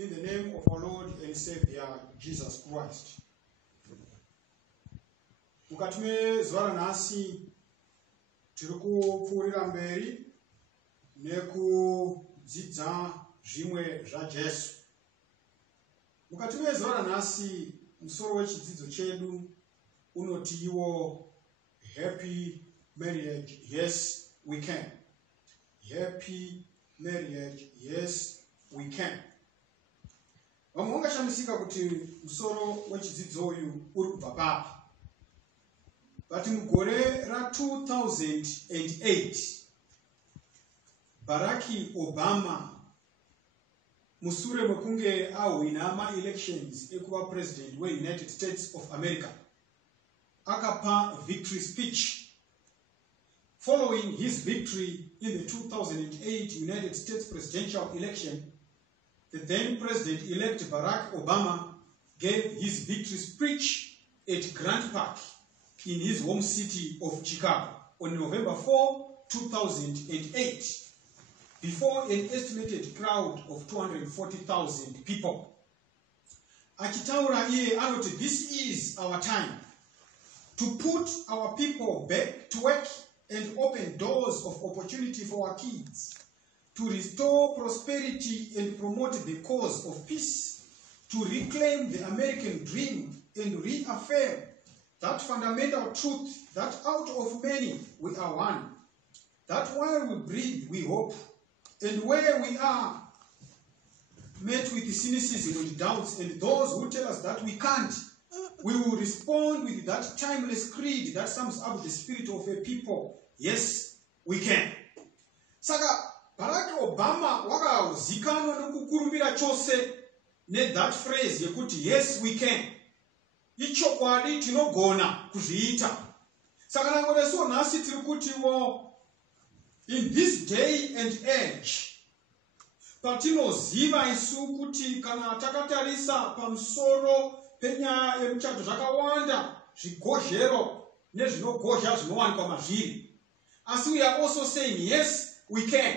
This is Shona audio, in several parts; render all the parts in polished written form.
In the name of our Lord and Savior, Jesus Christ. Mukati mezuva ranhasi tiri kupfuurira mberi nekudzidza zvimwe zvaJesu. Mukati mezuva ranhasi musoro wechidzidzo chedu unotiwo happy marriage, yes we can. Happy marriage, yes we can. Vamwe vangashamisika kuti musoro wechidzidzo uyu uri kubva papi. But mugore ra2008 Barack Obama musure mekunge ahwina ma-elections ekuva president we-United States of America akapa victory speech. Following his victory in the 2008 United States presidential election, the then President-elect Barack Obama gave his victory speech at Grant Park in his home city of Chicago on November 4, 2008, before an estimated crowd of 240,000 people. Achitaura iye anoti, this is our time to put our people back to work and open doors of opportunity for our kids, to restore prosperity and promote the cause of peace, to reclaim the American dream and reaffirm that fundamental truth that out of many we are one, that while we breathe we hope, and where we are met with cynicism and doubts and those who tell us that we can't, we will respond with that timeless creed that sums up the spirit of a people. Yes, we can. Saka Barack Obama wakazikanwa nokukurumbira chose ne that phrase yekuti yes we can. Ichokwadi tinogona kuzviita. Saka nangoreso nhasi tiri kutiwo in this day and age patinoziva isu kuti kana takatarisa pamusoro penyaya yemuchato zvakawanda zvigozhero nezvinogozha zvinowanikwa mazviri. Asi we are also saying yes we can.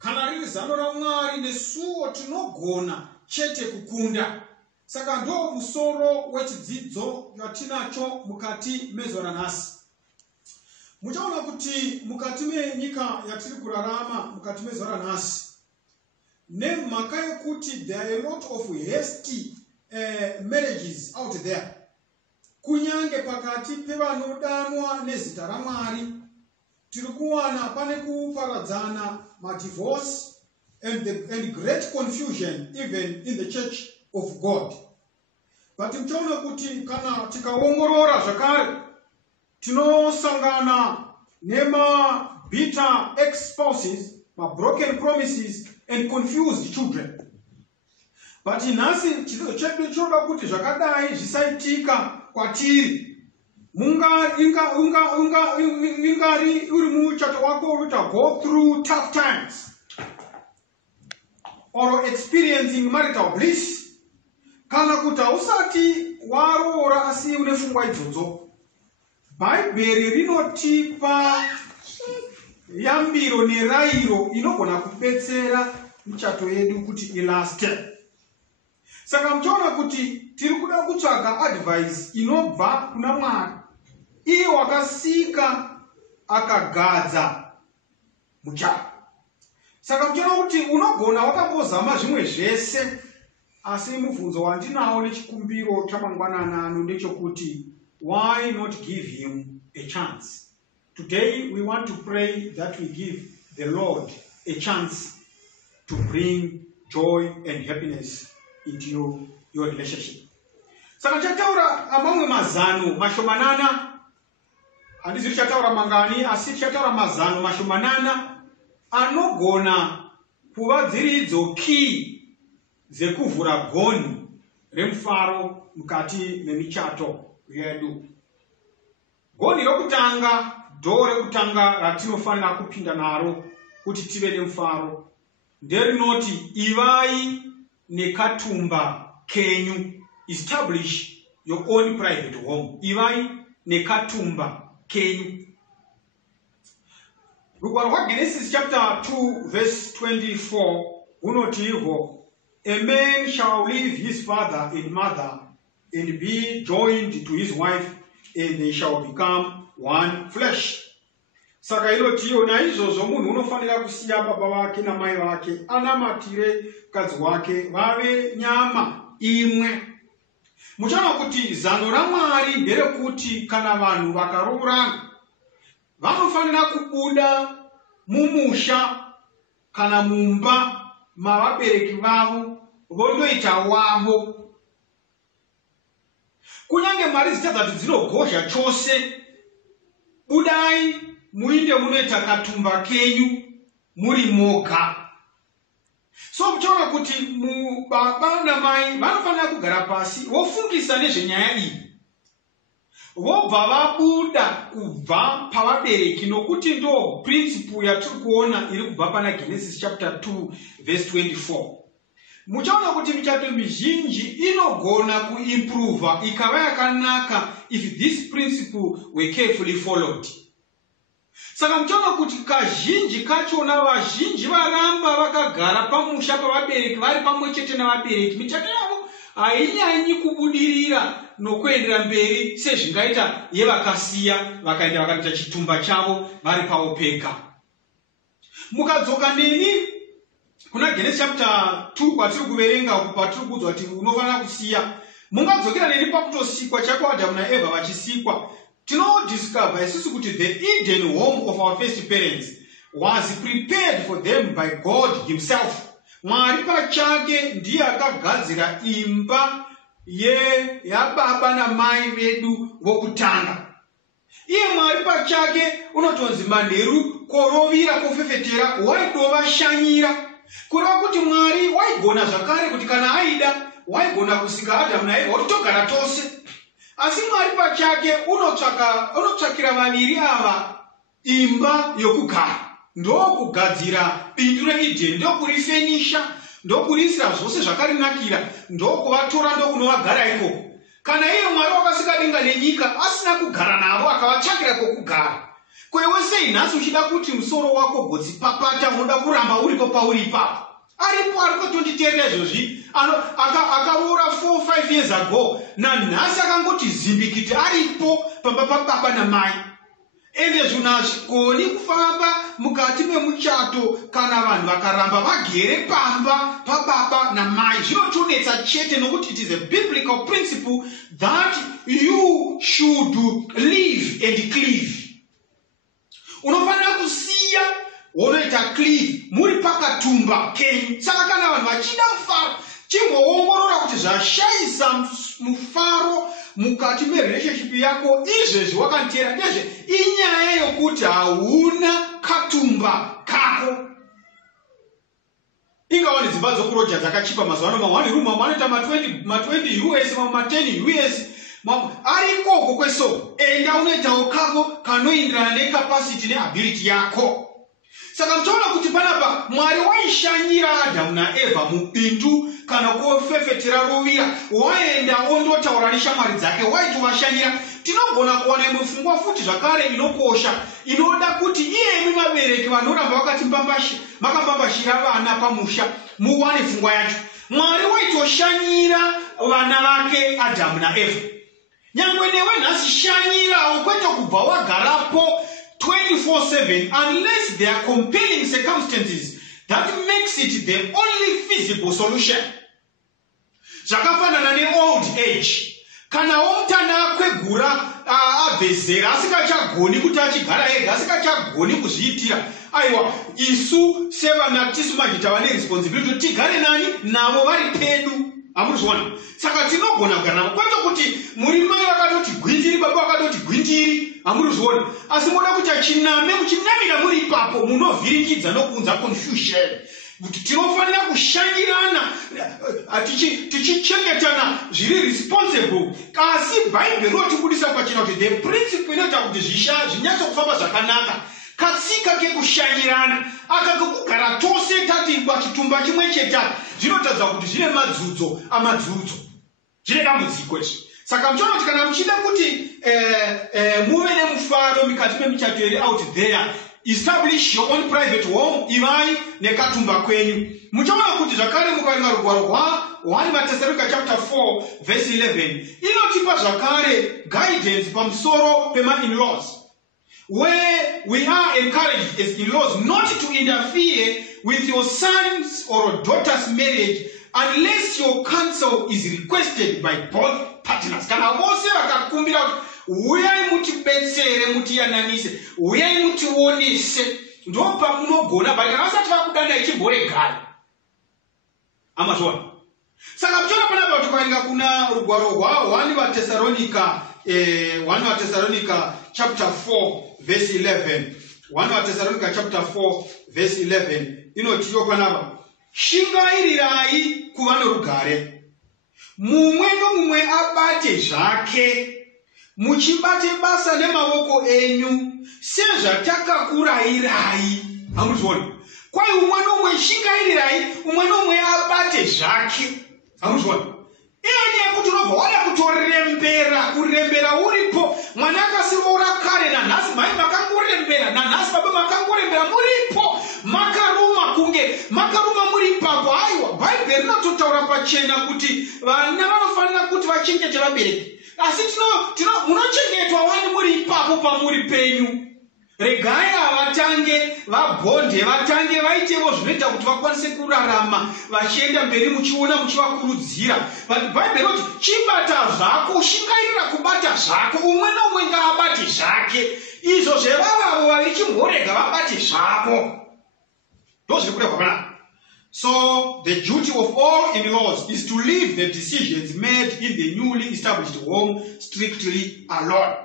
Kana riri zano raMwari nesuwo tinogona chete kukunda. Saka ndo musoro wechidzidzo yatinacho mukati mezuva ranhasi. Muchaona kuti mukati menyika yatiri kurarama mukati mezuva ranhasi nemhaka yekuti there are a lot of hasty marriages out there. Kunyange pakati pevanodanwa nezita raMwari tiri kuwana pane kuparadzana madivorce and great confusion even in the church of God. But mchaona kuti kana tikaongorora zvakare tinosangana nema bitter ex-spouses, ma broken promises and confused children. But nhasi chidzidzo chedu choda kuti zvakadai zvisaitika kwatiri. Ingari uri muchato wako uta go through tough times or experiencing marital bliss, kana kuti usati waroora asi une pfungwa idzodzo. Bhaibheri rinotipa yambiro nerayiro inogona kubetsera michato yedu kuti ilaste. Saka muchaona kuti tiri kuda kutsvaga advice inobva kuna Mwari, iye wakasika akagadza muchato. Saka muchaona kuti unogona wakambozama zvimwe zvese, asi mubvunzo wandinawo nechikumbiro chamangwanana ano ndechekuti why not give him a chance? Today we want to pray that we give the Lord a chance to bring joy and happiness into your relationship. Saka chataura amamwe mazano mashomanana, handizvi chataura mangani, asi chataura mazano mashomanana anogona kuva dziridzo key dzekuvhura gonhi remufaro mukati memichato yedu. Gonhi rokutanga, dhoo rekutanga ratinofanira kupinda naro kuti tive nemufaro nderinoti ivai nekatumba kenyu. Establish your own private home. Ivai nekatumba kenyu. Rugwaro rwaGenesis chapter 2 verse 24 unotirwo a man shall leave his father and mother and be joined to his wife, and they shall become one flesh. Saka ilotiyo na izozo munhu unofanira kusiya baba vake na mai vake anamatire mukadzi wake vave nyama imwe. Muchaona kuti zano raMwari nderekuti kana vanhu vakaroorana vanofanira kubuda mumusha kana mumba mavabereki vavo vondoita wavo. Kunyange mari dzichadzati dzinogozha chose, budai muinde munoita katumba kenyu muri moga. So muchaona kuti baba namai vanofanira kugara pasi vofundisa nezvenyaya iyi, vobva vabuda kubva pavabereki, nokuti ndo principle yatiri kuona iri kubva pana Genesis chapter 2 verse 24. Muchaona kuti michato mizhinji inogona kuimprove ikava yakanaka if this principle were carefully followed. Saka muchaona kuti kazhinji kachona vazhinji varamba vakagara pamusha pavabereki vari pamwe chete navabereki, michato yavo hainyanyi kubudirira nokuendera mberi sezvingaita yevakasiya vakaenda vakaita chitumba chavo vari pavo pega. Mukadzoka neni kuna Genesis chapter 2 kwatiri kuverenga patiri kuudzwa kuti unofanira kusiya, mungadzokera neni pakutosikwa chako Adamu naEvha vachisikwa. Tinodiscover isusu kuti the Eden home of our first parents was prepared for them by God himself. Mwari pachake ndiye akagadzira imba yababa namai vedu vokutanga. Iye Mwari pachake unotonzi manheru korovira kofefetera waidovashanyira. Kureva kuti Mwari waigona zvakare kuti kana aida waigona kusika Adamu naEvha otogara tose. Asi Mwari pachake unotsvakira vaviri ava imba yokugara. Ndokugadzira bindu reEden, ndokurifenisha, ndokuriisira zvose zvakarinakira, ndokuvatora ndokunovagara ikoko. Kana iye Mwari wakasika denga nenyika asina kugara navo akavatsvakira kwokugara, kwewe sei nhasi uchida kuti musoro wako gotsi papata unoda kuramba uripo pauri ipapo? Aripo ari kutonditeerera izvozvi akaroora 4-5 years ago, nanhasi akangoti zimbikiti aripo pamba pababa namai. Ende zvino hazvikoni kufamba mukati memuchato kana vanhu vakaramba vagere pamba pababa namai. Zvinotonetsa chete nokuti it is a biblical principle that you should live and cleave. Unofanira kusiya wonoita cleave muri pakatumba kenyu. Saka kana vanhu vachida mufaro, chimboongorora kuti zvashayisa mufaro mukati merelationship yako izvezvi wakanteera ndezve inyaya yokuti hauna katumba kako. Ingawa ni dzimba dzokuroja dzakachipa mazuva ano, ma1 room anoita ma20 US, ma10 US arikoko kweso. Enda unoitawo kako kanoenderana necapacity neability yako. Saka mtaona kuti panapa Mwari waishanyira Adamu naEvha mubindu kana kufefetera rovira, waenda ondotaura neshamwari dzake, waitovashanyira. Tinogona kuwana mufungwa futi zvakare inokosha inoda kuti iyemi vabereki vanoramba makambambashira vana pamusha muwane pfungwa yacho. Mwari waitoshanyira vana vake Adamu naEvha. Nyangwe newe nhasi shanyirawo, kwete kubva wagarapo 24/7 unless there are compelling circumstances that makes it the only feasible solution. Zvakafanana ne-old age. Kana omutana akwegura abvezera asikachagoni kuti achigara ega, asikachagoni kuzviitira, aiwa isu sevana tisu manje tava neresponsibility tigare nani navo vari pedu. Amuzviona? Saka tinogona kugara navo, kwete kuti muri mai vakatoti gwindiri, baba vakatoti gwindiri, amuzviona? Asi moda kuti achiname muchinamira muri ipapo munovhiringidza nokunza confusion. Kuti tinofanira kushanyirana tichichengetana zviri responsible. Asi Bible rotibudisa pachina kuti the principle inoita kuti zvinyatso kufamba zvakanaka katsika kekushanyirana, akakugara tose tati pachitumba chimwe chete, zvinotadza kuti zvine madzudzo amadzudzo, zvine dambudziko izvi. Saka muchaona kuti kana muchida kuti muve nemufaro mikati memichato iri out there, establish your own private home, ivai nekatumba kwenyu. Muchaona kuti zvakare mukaverenga rugwaro rwa 1 Thessalonica chapter 4 verse 11 inotipa zvakare guidance pamusoro pema-in-laws, where we are encouraged as in-laws not to interfere with your son's or daughter's marriage unless your counsel is requested by both partners. Kana vose vakakumbira kuti uyai mutibetsere, mutiyananise, uyai mutionese, ndo pamunogona, bali kana vasati vakudana ichimboregana. Amazona. Saka mchona panapa tukaenga kuna rugwaro rwa 1 Thessalonica chapter 4 verse 11. 1 Thessalonica chapter 4 verse 11 inotiyo panapa, shingairirai kuva norugare, mumwe nomumwe abate zvake, muchibate basa nemavoko enyu sezvatakakurayirai. Hamuzviona? Kwai umwe nomumwe shingairirai, umwe nomumwe abate zvake. Hamuzviona? Iyo yekuti unobva wada kurembera uripo, mwana akasiroora kare, nanhasi mai makangorembera, nanhasi baba makangorembera, muripo, makaruma kunge makaruma muri ipapo. Aiwa, Bhaibheri rinototaura pachena kuti vana vanofanira kuti vachengete vabereki, asi munochengetwa wani muri ipapo pamuri penyu. Regai vatange vabhonde, vatange vaitevo zvinoita kuti vakwanise kurarama vachienda mberi, muchiona muchivakurudzira. Bhaibheri roti chibata zvako, shingairira kubata zvako, umwe nomumwe ngaabate zvake, izvo zvevavavo vachichimborega vabate zvako. Ndozviri kureva panapa. So the duty of all in-laws is to leave the decisions made in the newly established home strictly alone.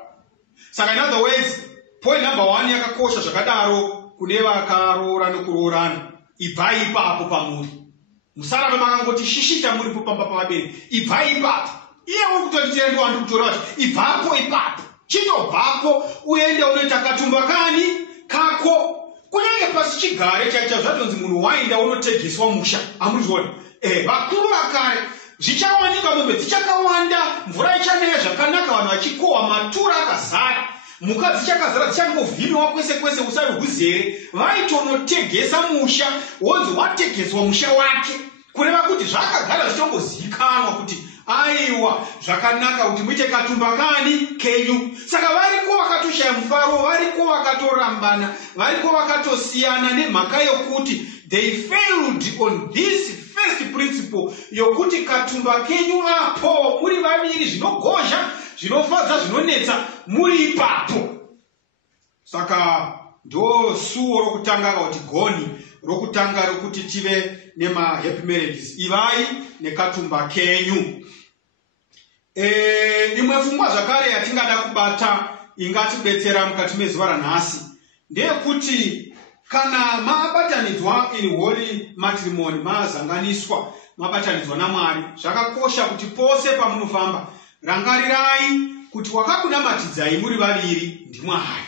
So in other words, point number 1 yakakosha zvakadaro kune vakaroora nokuroorana, ibvai ipapo pamuri. Musarabe makangoti shishita muripo pamba pavabereki, ibvai ipapo. Iye uri kutotitera ndo wandi kutora kuti ibvapo ipapo, chitobvapo uende unoita katumba kani kako. Kunyange pasi chigare chaicha zvatonzi munhu waenda unotegeswa musha. Amuzviona? Vakuru vakare zvichawanika, mombe dzichakawanda, mvura ichanaya zvakanaka, vanhu vachikohwa, matura akazara, mhuka dzichakazara, dzichangovhimiwa kwese kwese, usari huzere. Vaitonotegesa musha, wonzi wategeswa musha wake, kureva kuti zvakagara zvichongozivikanwa kuti aiwa zvakanaka kuti muite katumba kani kenyu. Saka variko vakatoshaya mufaro, variko vakatorambana, variko vakatosiyana nemhaka yokuti they failed on this first principle yokuti katumba kenyu apo muri vaviri, zvinogozha, zvinofadza, zvinonetsa, muri ipapo. Saka ndo suo rokutanga kuti goni rokutanga rokuti tive nema-happy marriages, ivai nekatumba kenyu. Imwe pfungwa zvakare yatingada kubata ingatibetsera mukati mezuva ranhasi ndeyekuti kana mabatanidzwa in holy matrimony, mazanganiswa, mabatanidzwa naMwari, zvakakosha kuti pose pamunofamba rangarirai kuti wakakunamatidzai muri vaviri ndiMwari.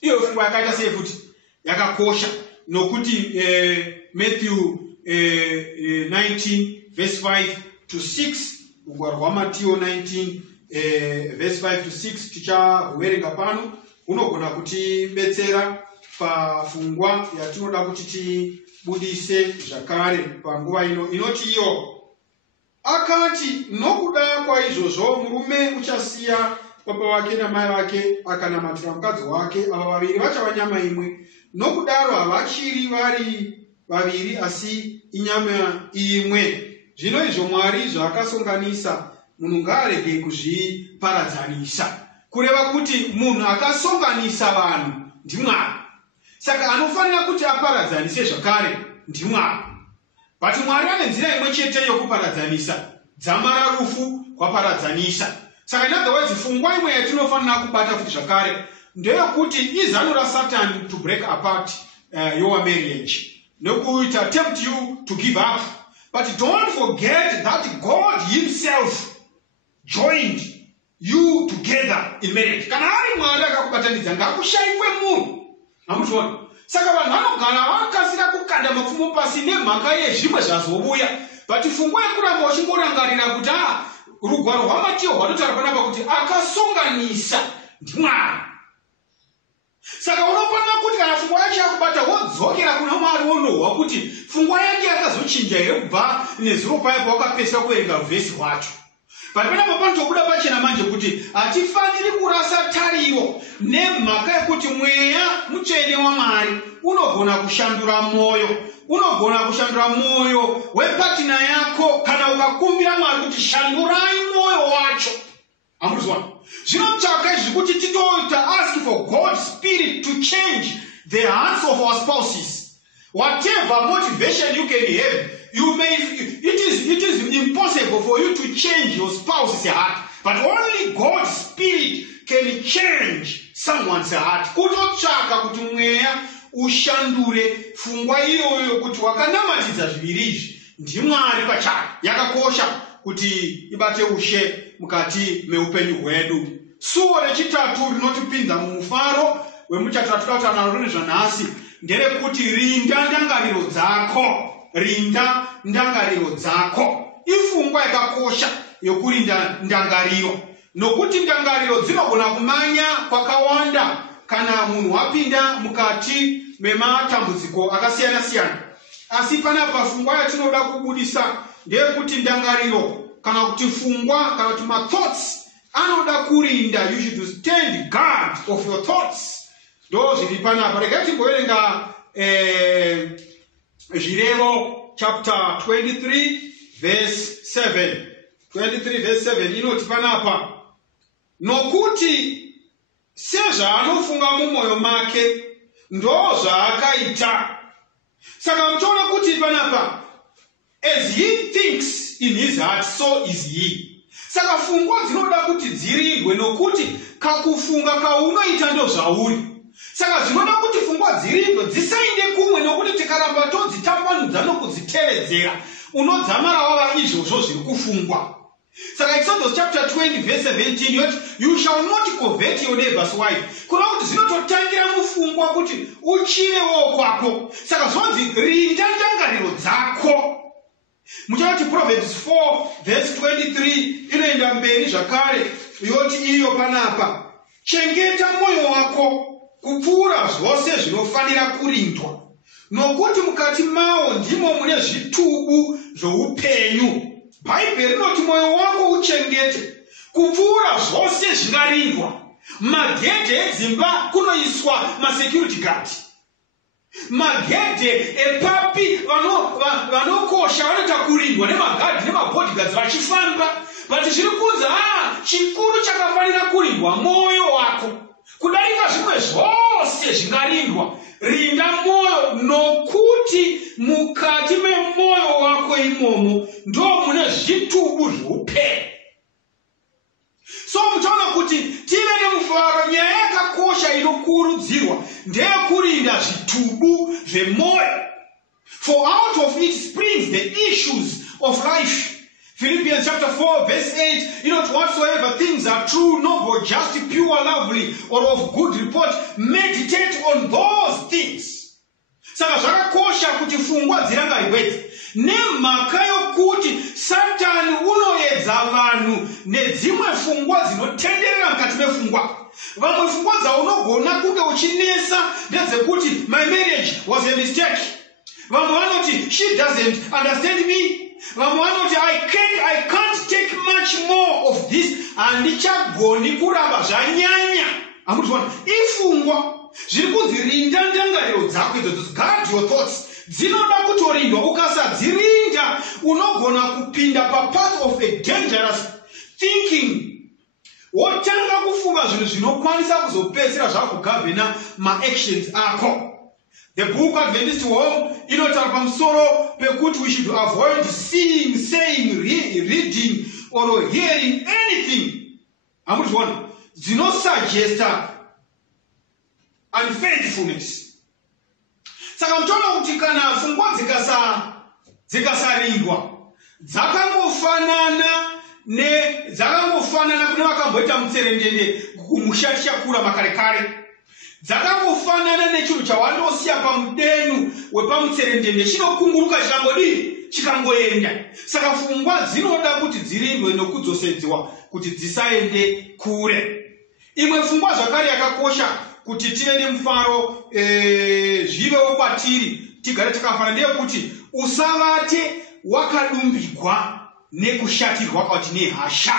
Iyo pfungwa yakaita sei futi yakakosha, nokuti Matthew 19 verse 5 to 6, rugwaro rwaMatiyo 19 verse 5 to 6 tichaverenga pano, unogona kutibetsera pafungwa yatinoda kuti tibudise zvakare panguva ino. Inoti iyo akati, nokuda kwaizvozvo murume uchasiya baba vake namai vake akanamatira mukadzi wake, ava vaviri vachava nyama imwe. Nokudaro havachiri vari vaviri asi inyama imwe. Zvino izvo Mwari zvaakasonganisa munhu ngaarege kuzviparadzanisa. Kureva kuti munhu akasonganisa vanhu ndiMwari, saka anofanira kuti aparadzanise zvakare ndiMwari. But Mwari ane nzira imwe chete yokuparadzanisa, dzamara rufu kwaparadzanisa. Saka in other words, pfungwa imwe yatinofanira kubata kuti zvakare ndeyokuti izano raSatan to break apart your marriage, nokuita tempt you to give up. But don't forget that God himself joined you together in marriage. Kana ari Mwari akakubatanidza ngakushayikwe munhu. Hamuzviona? Saka vanhu vanogara vakasira kukanda mapfumo pasi nemhaka yezvimwe zvazobuya. But pfungwa yekuramba uchingorangarira kuti rugwaro rwaMatiyo rwanotaura panapa kuti akasonganisa ndiMwari. Saka unofanira kuti kana pfungwa yacho yakubata wodzokera kuna Mwari wonohwa kuti pfungwa yake yakazochinja here kubva nezuro paya pawakapesa kuverenga vhesi wacho. Panopa panotobuda pachena manje kuti hatifaniri kurasa tariro nemhaka yekuti mweya mutsvene waMwari unogona kushandura mwoyo. Unogona kushandura mwoyo wepatina yako kana ukakumbira Mwari kuti shandurai mwoyo wacho. Amuzwana. Zvinotsvaka izvi kuti titoita ask for God's Spirit to change the hearts of our spouses. Whatever motivation you can have, it is impossible for you to change your spouse's heart, but only God's Spirit can change someone's heart. Kutotsvaka kuti mweya ushandure pfungwa iyoyo kuti wakanamatidza zviviri izvi ndiMwari pachake. Yakakosha kuti ibate ushe mukati meupenyu hwedu. Suo rechitatu rinotipinza mumufaro wemuchato tataura naro nezvanhasi nderekuti rinda ndangariro dzako. Rinda ndangariro dzako. Ifungwa yakakosha yokurinda ndangariro. Nokuti ndangariro dzinogona kumanya kwakawanda kana munhu wapinda mukati mematambudziko akasiyana siyana. Asi panapa pfungwa yatinoda kubudisa ndeyekuti ndangariro kana kuti pfungwa kana kuti mathoughts anoda kurinda. You should stand guard of your thoughts. Ndo zviri panapa. Regai timboverenga Zvirevo chapter 23 verse 7. 23 verse 7 inoti panapa, nokuti sezvaanofunga mumwoyo make ndo zvaakaita. Saka muchaona kuti panapa, as he thinks in his heart, so is he. Saka pfungwa dzinoda kuti dzirindwe nokuti kakufunga kaunoita ndo zvauri. Saka zvinoda kuti pfungwa dzirindwe dzisainde kumwe nokuti tikaramba todzitambanudza nokudzitevedzera unodzamara wava izvozvo zviri kufungwa. Saka Exodus chapter 20 verse 17 yoti, you shall not covet your neighbor's wife. Kuna kuti zvinototangira mufungwa kuti uchirewo kwako. Saka zvonzi rinda ndangariro dzako. Muchati Proverbs 4 verse 23 inoenda mberi zvakare yoti iyo panapa, chengeta mwoyo wako kupfuura zvose zvinofanira kurindwa, nokuti mukati mawo ndimo mune zvitubu zvoupenyu. Bhaibheri rinoti mwoyo wako uchengete kupfuura zvose zvingarindwa. Magedhe edzimba kunoiswa masecurity guard. Magedhe epapi vanokosha vanoita kurindwa nemagadhi nemabodyguards vachifamba. But zviri kunzi chikuru chakafanira kurindwa mwoyo wako. Kudarika zvimwe zvose zvingarindwa, rinda mwoyo, nokuti mukati memwoyo wako imomo ndo mune zvitubu zvoupenyu. So muchaona kuti tive nemufaro. Nyaya yakakosha inokurudzirwa ndeyekurinda zvitubu zvemwoyo. For out of it springs the issues of life. Philippians chapter 4 verse 8, you know, whatsoever things are true, noble, just, pure, lovely, or of good report, meditate on those things. Saka zvakakosha kuti pfungwa dzirangarirwe. Nemhaka yokuti Satani unoedza vanhu nedzimwe pfungwa dzinotenderera mukati mepfungwa. Vamwe pfungwa dzaunogona kunge uchinesa ndedzekuti my marriage was a mistake. Vamwe vanoti she doesn't understand me. Vamwe vanoti I can't take much more of this. Handichagoni kuramba zvanyanya. Amutwana, ifungwa zviri kudzirinda ndangariro dzako idzodzo. Guard your thoughts. Dzinoda kutorindwa. Ukasadzirinda unogona kupinda papath of a dangerous thinking. Wotanga kufunga zvinhu zvinokwanisa kuzopedzera zvakugavhena maactions ako. The book Adventist Home inotaura pamusoro pekuti we should avoid seeing, saying, reading or hearing anything. Amuzviona, dzinosuggesta unfaithfulness. Saka muchaona kuti kana pfungwa dzikasarindwa dzakangofanana kune vakamboita mutserendende kumusha tichakura makare kare. Dzakangofanana nechinhu chawandosiya pamudenu wepamutserendende chinokunguruka chikangoenda. Saka pfungwa dzinoda kuti dzirindwe nokudzosedziwa kuti dzisaende kure. Imwe pfungwa zvakare yakakosha kuti tive nemufaro zvivewo kwatiri tigare takafara ndeyekuti usavate wakadumbigwa nekushatirwa kwati nehasha.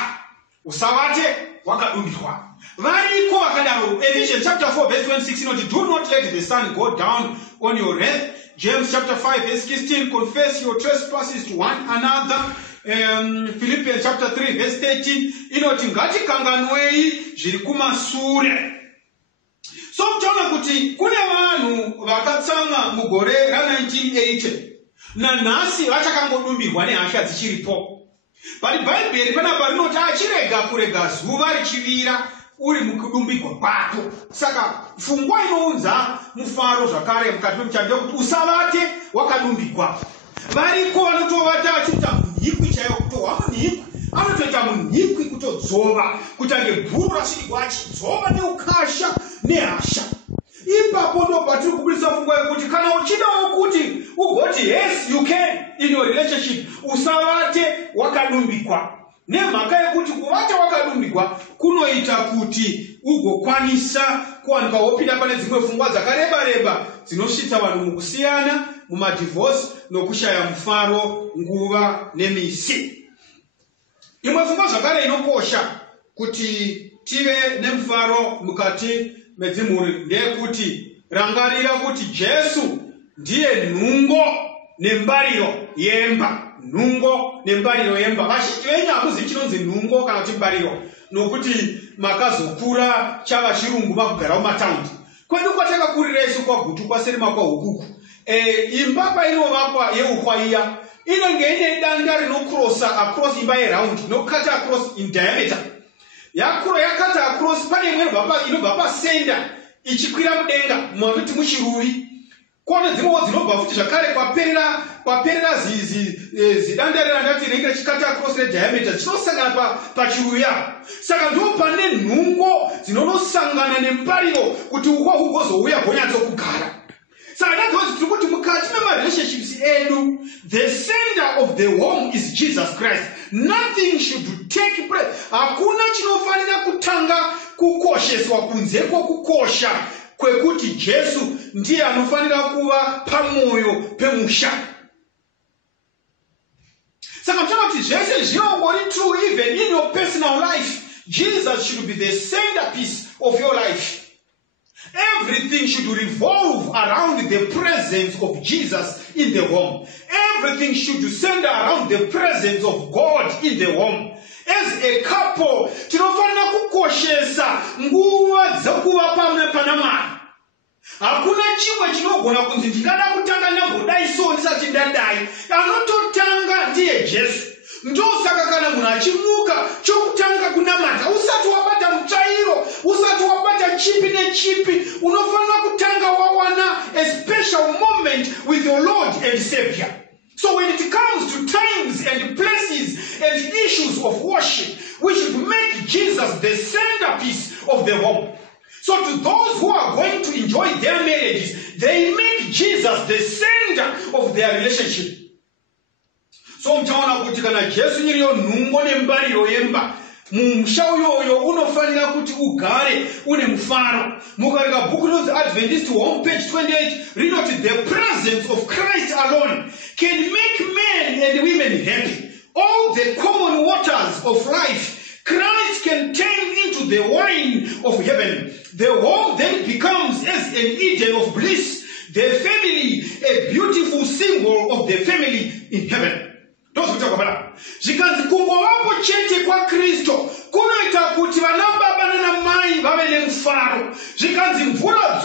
Usavate wakadumbigwa. Variko vakadaro. Ephesians chapter 4 verse 26 inoti, do not let the sun go down on your wrath. James chapter 5 verse 16, confess your trespasses to one another. Philippians chapter 3 verse 13 inoti, ngatikanganwei zviri kumashure. So mtaona kuti kune vanhu vakatsanga mugore ra1980 nanhasi vachakangodumbirwa nehasha dzichiripo. But Bible panapa rinoti achirega kurega zuva richivira uri mukudumbirwa kwako. Saka pfungwa inounza mufaro zvakare mukati memuchando kuti usavate wakadumbirwa. Variko vanotovata achiita munhikwi chaiwo kutohwa munhikwi. Anotoita munhikwi kutodzova kutange bhuru rasvirigwa achidzova neukasha nehasha. Ipapo ndo patiri kubudisa pfungwa yekuti kana uchidawo kuti ugoti yes you can in your relationship, usavate wakadumbikwa. Nemhaka yekuti kuvata wakadumbikwa kunoita kuti ugokwanisa kuwanika wopinda pane dzimwe pfungwa dzakareba-reba dzinosvitsa vanhu mukusiyana, mumadivorce nokushaya mufaro nguva nemisi. Imwe pfungwa zvakare inokosha kuti tive nemufaro mukati medzimhuri ndeyekuti rangarira kuti Jesu ndiye nhungo nembariro yemba. Nhungo nembariro yemba. Vazhinji venyu hamuzivi chinonzi nhungo kana kuti mbariro nokuti makazokura chava chirungu makugarawo mumataundi. Kwedu kwatakakurira isu kwagutu kwaserema kwahukuku. Imba painovakwa yeukwa iya inenge ine danda rinokrosa across imba yeraundi, inokata across in diameter. Yakata across pane imwe inobva pasenda ichikwira mudenga mwakuti muchiruvi. Kone dzimwewo dzinobva futi zvakare kwaperera zidanda rerandati rinenge richikata across diameter chinosangana pachiruya. Saka ndo pane nhungo dzinonosangana nembariro kuti ukwa hugozouya gonyatsokugara. Saka ndadzoti tiri kuti mukati memarelationships edu, the center of the home is Jesus Christ. Nothing should take place. Hakuna chinofanira kutanga kukosheswa kunze kwokukosha kwekuti Jesu ndiye anofanira kuva pamoyo pemusha. Saka mtana kuti zvese zvinongori true even in your personal life. Jesus should be the centerpiece of your life. Everything should revolve around the presence of Jesus in the home. Everything should center around the presence of God in the home. As a couple, tinofanira kukoshesa nguva dzekuva pamwe pana Mwari. Hakuna chimwe chinogona kunzi ndikada kutanga nambodai so ndisati ndadai. Anototanga ndiye Jesu. Ndosaka kana munhu achimuka chokutanga kunamata usati wabata mutsvairo, usati wabata chipi nechipi, unofanira kutanga wawana a special moment with your Lord and Savior. So when it comes to times and places and issues of worship, we should make Jesus the centerpiece of the home. So to those who are going to enjoy their marriages, they make Jesus the center of their relationship. So mtaona kuti kana Jesu iriyo nhungo nembariro yemba, mumusha uyoyo unofanira kuti ugare une mufaro. Mukarika bhuku rinonzi Adventist home page 28 rinoti the presence of Christ alone can make men and women happy. All the common waters of life Christ can turn into the wine of heaven. The home then becomes as an Eden of bliss. The family, a beautiful symbol of the family in heaven. Zvikanzi kungovapo chete kwa Kristo kunoita kuti vana baba nana mai vave nemufaro. Zvikanzi mvura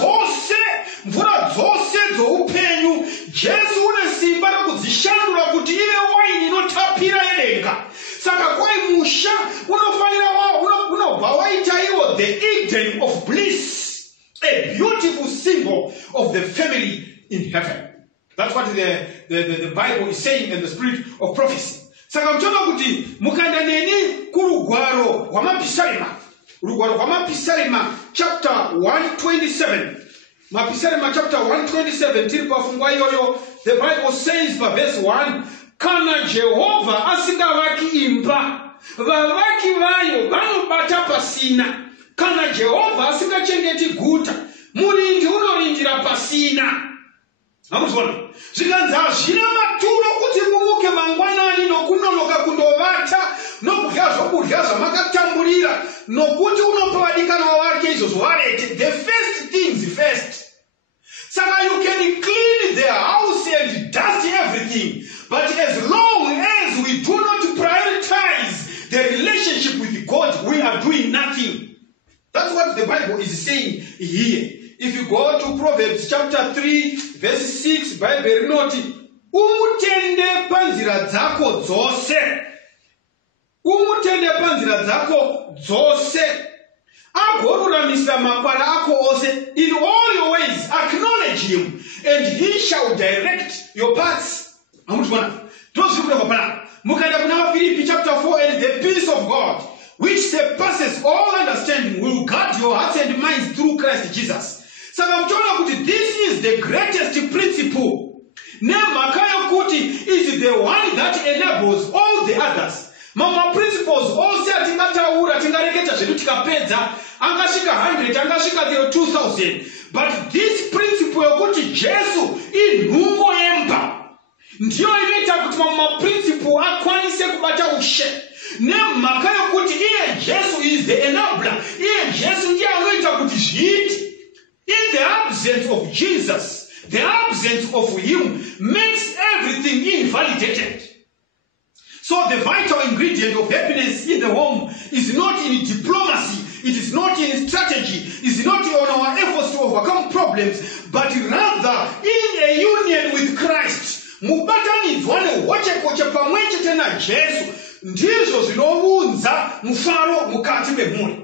dzose dzoupenyu Jesu une simba rekudzishandura kuti ive waini inotapira yedenga. Saka kwai musha unofanira unobva waita iwo the Eden of bliss, a beautiful symbol of the family in heaven. That's what the Bible is saying in the spirit of prophecy. Saka mtona kuti mukaenda neni kurugwaro rwamapisarema. Rugwaro rwamapisarema chapter 127. Mapisarema chapter 127 tiri pafungwa iyoyo. The Bible says by verse 1, kana Jehovah asingavaki imba, vavaki vayo vanobata pasina. Kana Jehovah asingachengeti guta, Murindi unorindira pasina. Amuzona. Zvikanzi hazvina maturo kuti mumuke mangwanani nokunonoka kundovata nokudya zvokudya zvamakatamburira nokuti unopa vadikanwa vake izvozvo varete. The first things first. Saka you can clean the house and dust everything, but as long as we do not prioritize the relationship with God, we are doing nothing. That's what the Bible is saying here. If you go to Proverbs chapter 3, verse 6, Bible note, umutende panzira dzako dzose. Umutende panzira dzako dzose. Agoruramisa makwara ako ose. In all your ways, acknowledge him, and he shall direct your paths. Amutwana. Those who know Mukanda kuna Philippi chapter 4, and the peace of God, which surpasses all understanding, will guard your hearts and minds through Christ Jesus. Sakamchona kuti this is the greatest principle. Nemakayo kuti is the one that enables all the others. Mama principles all say atingataura tingareketa zvedu tikapedza angashika 100 angashika 2000, but this principle yokuti Jesu inhungo yemba ndiyo inoita kuti mama principle akwanise kubata ushe. Nemakayo kuti iye Jesu is the enabler. Iye Jesu ndiye anoita kuti zviite. In the absence of Jesus, the absence of him makes everything invalidated. So the vital ingredient of happiness in the home is not in diplomacy, it is not in strategy, it is not on our efforts to overcome problems, but rather in a union with Christ. Mubatanidzwane wachekoche pamweche tena Jesu ndizvo zvinounza mufaro mukati memhuri.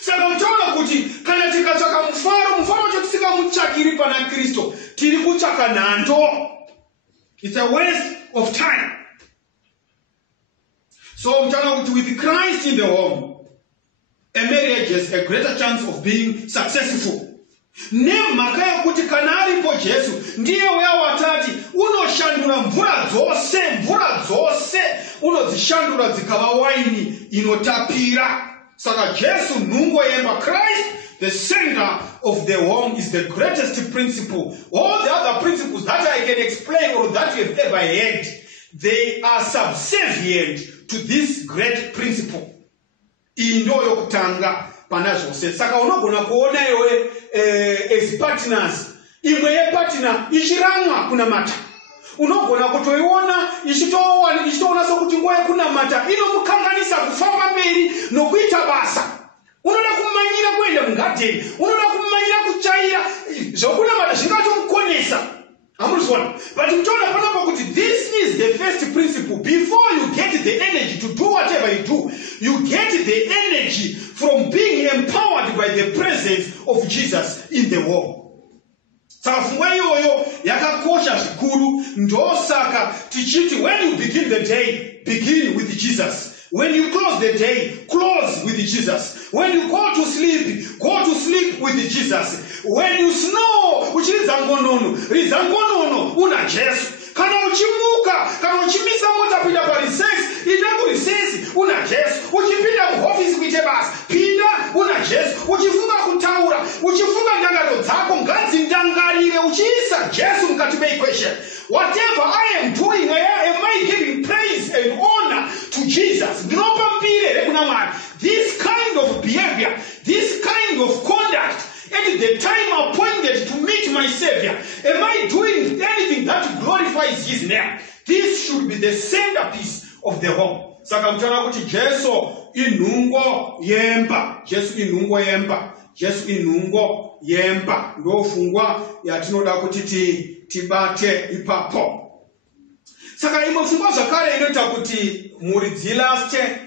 Saka mtaona kuti kana tikatsvaka mufaro wacho tisikamutsvakiri pana Kristo tiri kutsvaka nhando. It's a waste of time. So mtaona kuti with Christ in the home, a marriage has a greater chance of being successful. Nemhaka yekuti kana aripo Jesu ndiye uya watati unoshandura mvura dzose unodzishandura dzikava waini inotapira. Saka Jesu nungo yemba. Christ, the center of the home, is the greatest principle. All the other principles that I can explain or that you have ever heard, they are subservient to this great principle. Ino yokutanga pana zvose. Saka unogona kuona iwe as partners, imwe yepartner ichiramwa kunamata. Unogona kutoiona ichitoona sokuti nguva yekunamata inomukanganisa kufamba mberi nokuita basa. Unoda kumanyira kuenda mugadheni, unoda kumanyira kuchaira, zvokunamata zvingatomukonesa. Amuzvona. But mtaona panapo kuti this is the first principle. Before you get the energy to do whatever you do, you get the energy from being empowered by the presence of Jesus in the world. Saka funga iyoyo yakakosha zvikuru. Ndosaka tichiti when you begin the day, begin with Jesus. When you close the day, close with Jesus. When you go to sleep with Jesus. When you snore, which is rizangonono, una Jesu. Kana uchimuka, kana uchimisa mota pinda pa recess, itangu recess, una Jesu. Uchipinda mu office kuite basi, pinda, una Jesu. Uchifunga kutaura, uchifunga ndangano dzako, nganzi ndangarire, uchiisa Jesu mukati meequation. Whatever I am doing, am I giving praise and honor to Jesus? This kind of behavior, this kind of conduct, at the time appointed to meet my Savior, am I doing anything that glorifies His name? This should be the centerpiece of the home. Saka mtana kuti Jesu inungo yemba. Jesu inungo yemba. Jesu inungo yemba. Ndo fungwa yatinoda kuti tibate ipapo. Saka imwe fungwa zvakare inoita kuti muri dzilaste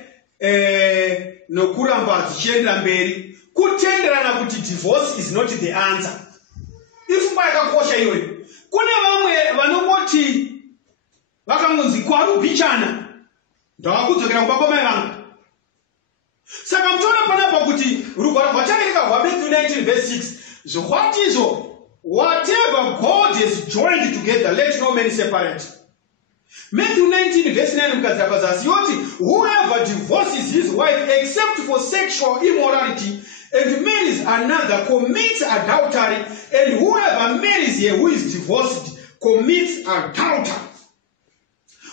nokuramba dzichienda mberi. Kutenderana kuti divorce is not the answer. Ifungwa yakakosha iyoyo. Kune vamwe vanongoti vakangonzi kwarubichana ndavakudzokera kubaba mai vangu. Saka mtaona panapo kuti rugwaro rwachairika rwaMatthew 19 verse 6 zvokwatizvo whatever God has joined together, let no man separate. Matthew 19 verse 9 mukadzira pazasi yoti whoever divorces his wife except for sexual immorality and marries another commits adultery, and whoever marries her who is divorced commits adultery.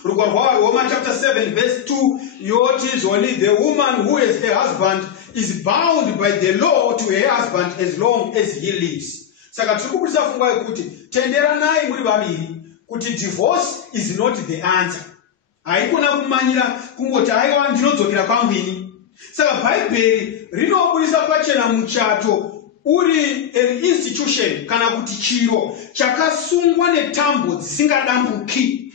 Romans chapter 7 verse 2, is only the woman who has a husband is bound by the law to her husband as long as he lives. Saka tikubudisa fungwa yekuti tenderanai muri vaviri kuti divorce is not the answer. Haikona kumanyira kungoti aiwa ndinodzokera kwamwini. Saka Bhaibheri rinobudisa pachena muchato uri an institution kana kuti chiro chakasungwa netambo dzisingadambuki.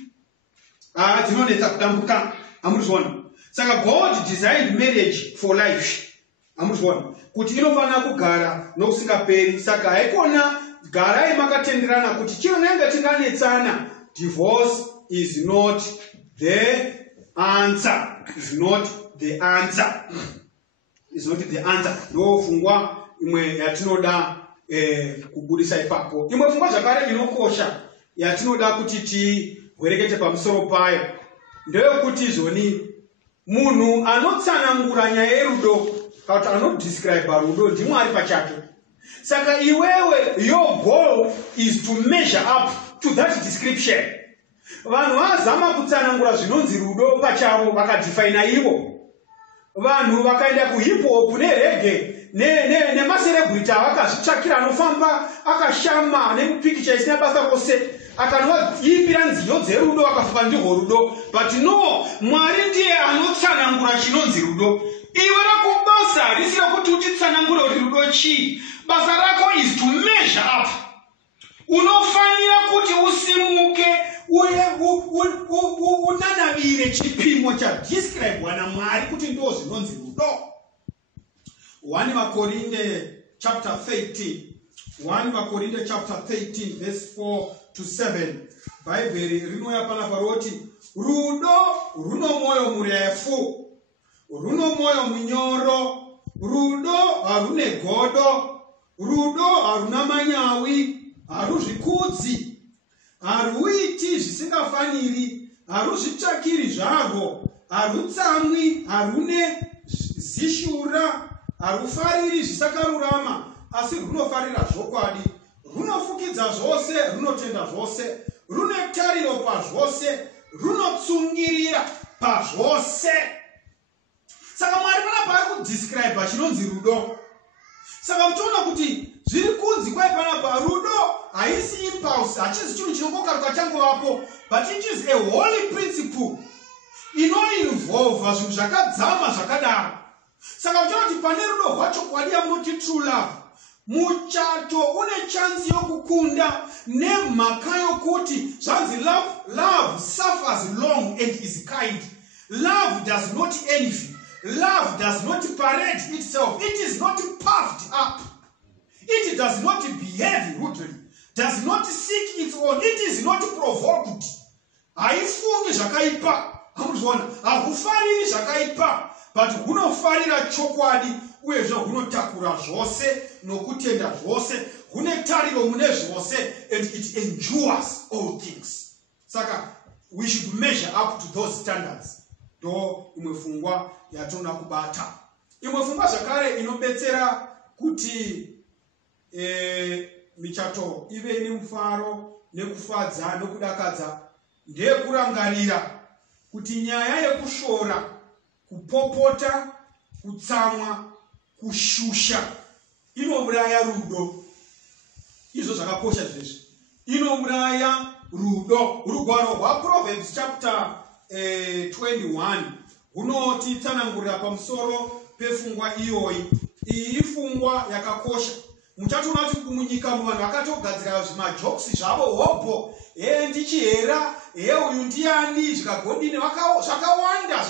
Dzinonetsa kudambuka. Amuzviona. Saka God designed marriage for life. Amuzviona. Kuti inofanira kugara nokusingaperi. Saka haikona garai makatenderana kuti chiro nenge tinganetsana. Divorce is not the answer. Is not the answer. Is not the answer. No fungwa imwe yatinoda kubudisa ipapo. Imwe fungwa zvakare inokosha yatinoda kuti tiverekete pamusoro payo. Ndeyekuti zvoni munhu anotsanangura nyaya yerudo kana anodescribe rudo ndiMwari pachake. Saka iwewe, your goal is to measure up to that description. Vanhu vazama kutsanangura zvinonzi rudo pachavo vakadefina ivo. Vanhu vakaenda kuhip hop nereggae nemacelebrity vakazvitsvakira anofamba akashama nepikicha isina basa rose akanoimbira nziyo dzerudo akafuka ndihwo rudo. But no, Mwari ndiye anotsanangura chinonzi rudo. Iwe rako basa risina kuti uchitsanangura kuti rudo chii. Basa rako is to measure up. Unofanira kuti usimuke unanavire chipimo chadescribwa naMwari kuti ndo zvinonzi rudo. 1 Makorinde chapter 13. 1 Makorinde chapter 13 verse 4 to 7. Bhaibheri rinoya panapa roti rudo runo moyo murefu, runo moyo munyoro, rudo harune godo, rudo haruna manyawi, haruzvikudzi, haruiti zvisingafaniri, haruzvitsvakiri zvarwo, harutsamwi, harune zishura, harufariri zvisakarurama, asi runofarira zvokwadi, runofukidza zvose, runotenda zvose, rune tariro pazvose, runotsungirira pazvose. Saka Mwari panapa ari kudescribe chinonzi rudo. Saka mtoona kuti zviri kunzi kwai panapa rudo haisi impulse, hachisi chinhu chinokokaruka changovapo, but it is a holy principle inoinvolva zvinhu zvakadzama zvakadaro. Saka mtoona kuti pane rudo rwachokwadi yamunoti true love, muchato une chance yokukunda nemhaka yokuti zvanzi love suffers long and is kind. Love does not envy. Love does not parade itself. It is not puffed up. It does not behave rudely. Does not seek its own. It is not provoked. Haifungi zvakaipa. Hamuzviona? Hakufariri zvakaipa. But hunofarira chokwadi uyezve hunotakura zvose nokutenda zvose. Hune tariro mune zvose and it endures all things. Saka we should measure up to those standards. Do imwe fungwa yatona kubata. Imwe fungwa zvakare inobetsera kuti michato ive nemufaro nekufadza nokudakadza ndeyekurangarira kuti nyaya yekushora, kupopota, kutsamwa, kushusha inouraya rudo. Izvo zvakakosha zveshe. Inouraya rudo. Rugwaro rwaProverbs chapter 21 hunotitsanangurira pamusoro pefungwa iyoyi. Iyi ifungwa yakakosha. Muchatoona kuti munyika vanhu vakatogadzira zvimajokisi zvavo hopo, ndichihera, uyu ndiani, zvikagodini, zvakawanda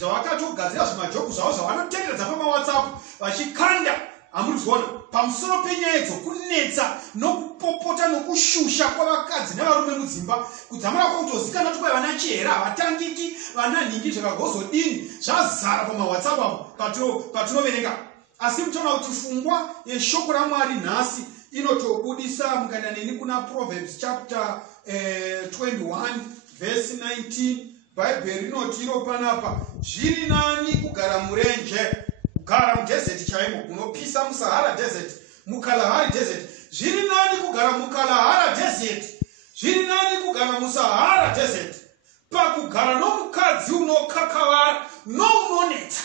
zvavakatogadzira zvimajokisi zvavo zvavanotenderedza pamaWhatsApp vachikanda. Hamuriziona pamusoro penyaya dzokunetsa nokupopota nokushusha kwavakadzi nevarume mudzimba, kudzamara kwakutozikanwa kuti kwai vana chihera havatangiki, vana nhingi zvakagozodini, zvazara pamaWhatsApp apo patinoverenga. Asi mutaona kuti fungwa yeshoko raMwari nhasi inotobudisa mukaenda neni kuna Proverbs chapter 21 verse 19. Bhaibheri rinoti iro panapa, zviri nani kugara murenje kugara mudesert chaimo kunopisa muSahara desert, muKalahari desert. Zviri nani kugara muKalahari desert, zviri nani kugara muSahara desert, pakugara nomukadzi unokakavara nounonetsa.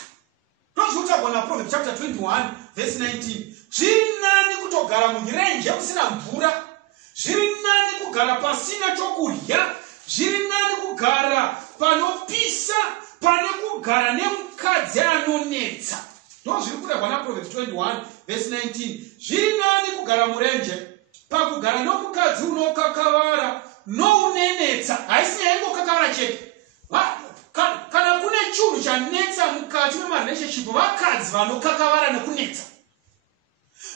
Ndozvutakuona Proverbs chapter 21 verse 19. Zviri nani kutogara murenje musina mvura, zviri nani kugara pasina chokudya, zviri nani kugara panopisa pane kugara nemukadzi anonetsa. Ndozviri kutakuona Proverbs 21 verse 19. Zviri nani kugara murenje pakugara nomukadzi unokakavara nounenetsa. Haisi yaingokakavara chete. Kana kune chinhu chanetsa mukati memarelationship, vakadzi vanokakavara nokunetsa,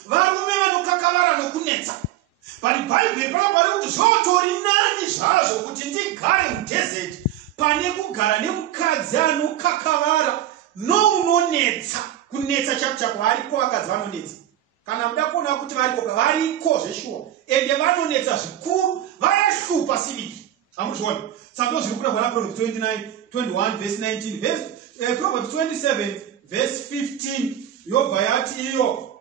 varume vanokakavara nokunetsa. Pari Bhaibheri panobhara kuti zvotori nani zvazvo kuti ndigare mudesert pane kugara nemukadzi anokakavara nounonetsa. Kunetsa chapo variko vakadzi vanonetsa. Kana muda kuona kuti variko zveshuwa ende vanonetsa zvikuru, vayahlupa siviki. Amuzviona? Saka ndozviri kuda kuona Proverbs 21 verse 19, Proverbs 27 verse 15 yobva yati iyo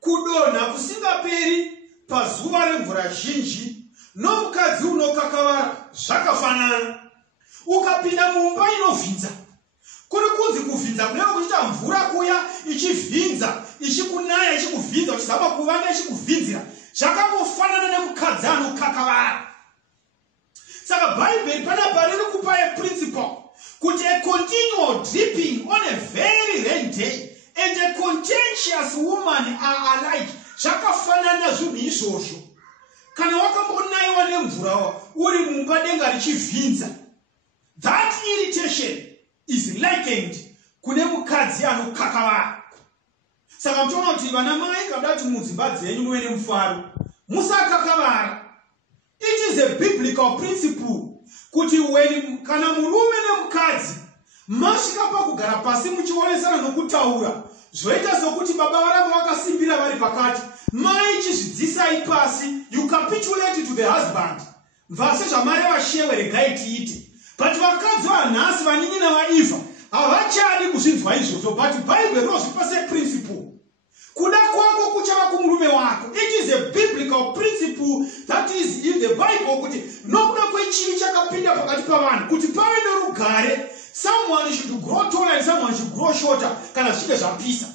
kudonha kusingaperi pazuva remvura zhinji nomukadzi unokakavara zvakafanana. Ukapinda mumba inovhinza, kuri kunzi kuvhinza kunenge kuchiita mvura kuya ichivhinza, ichikunaya, ichikuvhinza, uchizama kuvanga ichikuvhinzira, zvakangofanana nemukadzi anokakavara. Saka Bhaibheri panapa riri kupa a principle kuti a continual dripping on a very rainy day and a contentious woman are alike. Zvakafanana zvinhu izvozvo. Kana wakambonaiwa nemvura uri mumba denga richivhinza, that irritation is likened kune mukadzi anokakavara. Saka mutoona kuti vana mai kana kuti mudzimba dzenyu muve nemufaro, musakakavara. It is a biblical principle kuti kana murume nemukadzi masvika pakugara pasi muchionesana nokutaura, zvoita sokuti baba varambe vakasimbira vari pakati, mai chizvidzisai pasi, you capitulate to the husband. Mvase zvamareva shewe regai tiite. But vakadzi vanhasi vaninyi navaivha havachadi kuzvinzwa izvozvo, but Bhaibheri rozvipa seprinciple. Kuda kwako kuchava kumurume wako. It is a biblical principle that is in the Bible kuti nokuda kwechivi chakapinda pakati pavanhu kuti pave norugare, someone should grow taller and someone should grow shorter kana zvichinge zvapisa.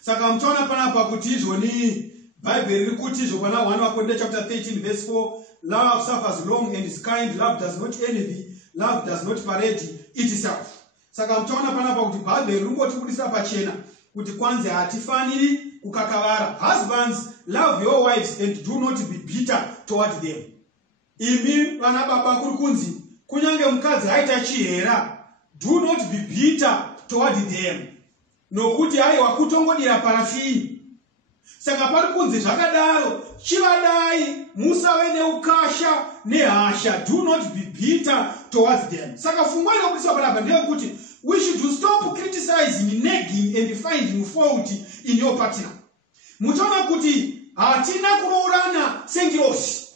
Saka muchaona panapa kuti izvoni Bhaibheri riri kuti izvo pana 1 Corinthians chapter 13 verse 4, love suffers long and is kind, love does not envy, love does not parade itself. Saka muchaona panapa kuti Bhaibheri ringotibudisa pachena kuti kwanzi hatifaniri kukakavara. Husbands, love your wives and do not be bitter toward them. Imi vana baba kuri kunzi kunyange mukadzi aita chihera, do not be bitter toward them. Nokuti haiwa kutongodira parafini. Saka pari kunzi zvakadaro, chivadai musave neukasha nehasha, do not be bitter towards them. Saka fungo inobudiswa panapa ndeyekuti we should stop criticizing, nagging and finding fault in your partner. Muchaona kuti hatina kuroorana sengirosi.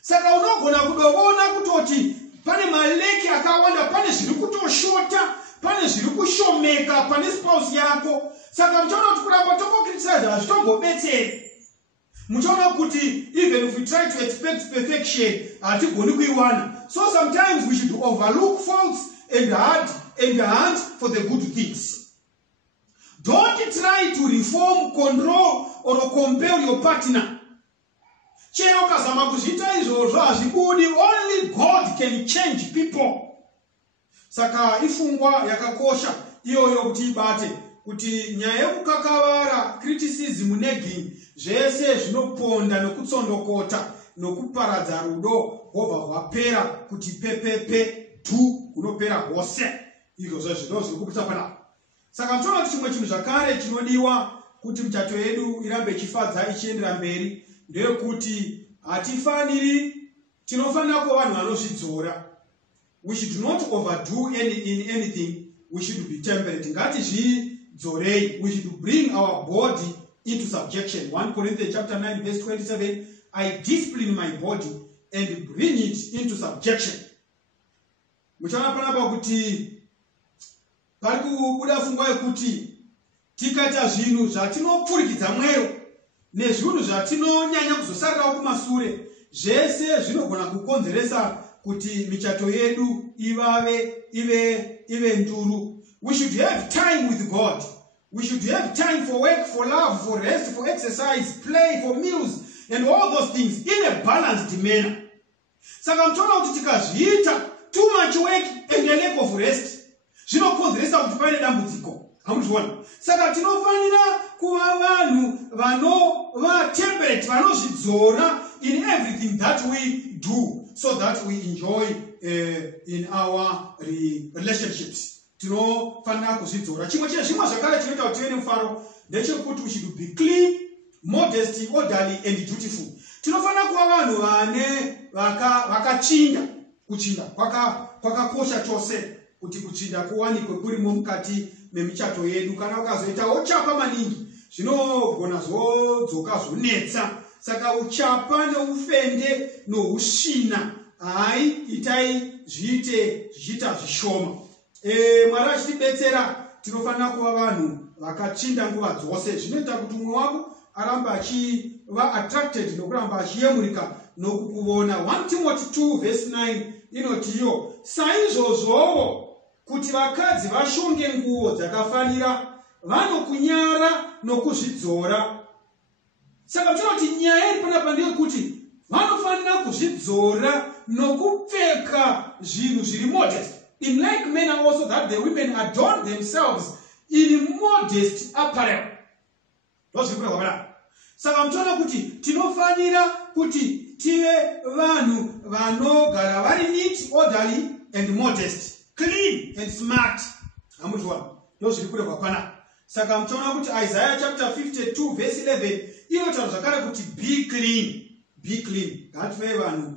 Saka unogona kudovona kutoti pane maleki akawanda, pane zviri kutoshota, pane zviri kushomeka pane spouse yako. Saka muchaona kuti kuramba tongocriticize hazvitongobetseri. Muchaona kuti even if we try to expect perfection hatigoni kuiwana. So sometimes we should overlook faults and hunt for the good things. Don't try to reform, control or compel your partner. Chero kazama kuzviita izvozvo hazvibudi. Only God can change people. Saka ifungwa yakakosha iyoyo kuti ibate kuti nyaya yekukakavara, criticism, nagging, zvese zvinoponda nokutsondokota nokuparadza rudo hobva hwapera kuti pepepe tu kunopera hose. Izvozvo zviri kubudisa panapa. Saka mutoona kuti chimwe chinhu zvakare chinodiwa kuti mitato yedu irambe ichifadza ichiendera mberi ndeyekuti hatifaniri, tinofanira kuva vanhu vanozvidzora. We should not overdo in anything. We should be temperate. Ngatizvidzorei. We should bring our body into subjection. 1 Corinthians chapter 9 verse 27, I discipline my body and bring it into subjection. Muchaona panapa kuti pari kubuda pfungwa yekuti tikaita zvinhu zvatinopfurikidza mwero nezvinhu zvatinonyanya kuzosarirawo kumasure, zvese zvinogona kukonzeresa kuti michato yedu ive nduru. We should have time with God. We should have time for work, for love, for rest, for exercise, play, for meals, and all those things in a balanced manner. Saka mtona kuti tikazviita too much work and a lack of rest, zvinokonzeresa kuti paine dambudziko. Hamuzviona? Saka tinofanira kuva vanhu vanova temperate, vanozvidzora in everything that we do, so that we enjoy in our relationships. Tinofanira kuzvidzora. Chimwe chezvimwe zvakare chinoita kuti tive nemufaro ndechekuti we should be clean, modest, orderly and dutiful. Tinofanira kuva vanhu vane vakachinda. Kuchinda kwakakosha chose kuti kuchinda kuwanikwe kurimo mukati memichato yedu. Kana ukazoita uchapa maningi zvinogona zvodzoka zvonetsa. Saka uchapa neufende noushina hai itai zviita zvishoma. Mwari achitibetsera tinofanira kuva vanhu vakachinda nguva dzose. Zvinoita kuti mumwe wako aramba achiva attracted nokuramba achiyemurika nokukuona. 1 Timothy 2 verse 9 inoti iyo, saizvozvowo kuti vakadzi vashonge nguo dzakafanira, vanokunyara nokuzvidzora. Saka tinoti nyaya iri panapa ndeyekuti vanofanira kuzvidzora nokupfeka zvinhu zviri modest. In like manner also that the women adorn themselves in modest apparel. Saka mtona kuti tinofanira kuti tive vanhu vanogara vari neat, orderly and modest, clean and smart. Hamuzviona? Ndozviri kurehwa pana. Saka mtona kuti Isaiah chapter 52 verse 11 inotaura zvakare kuti be clean. Be clean. Ngative vanhu